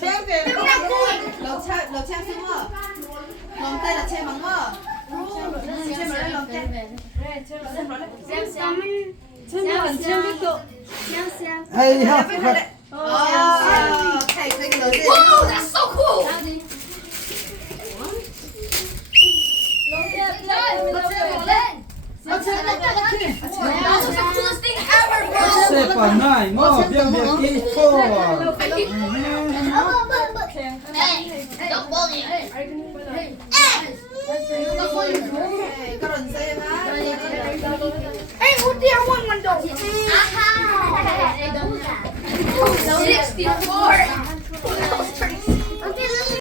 Chém kìa. Lột chém xuống mơ. Lòng tay là chém bằng mơ. Chém rồi lòng tay. Chém biết độ. Hey, ha. Thầy cái lời gì? Whoa, that's so cool. That was the coolest thing ever, bro. Sepa nai, mo, Mabiaki four. Hey, don't bully him. Hey. Có đồn xem á. Hey, what do you want one though? 64.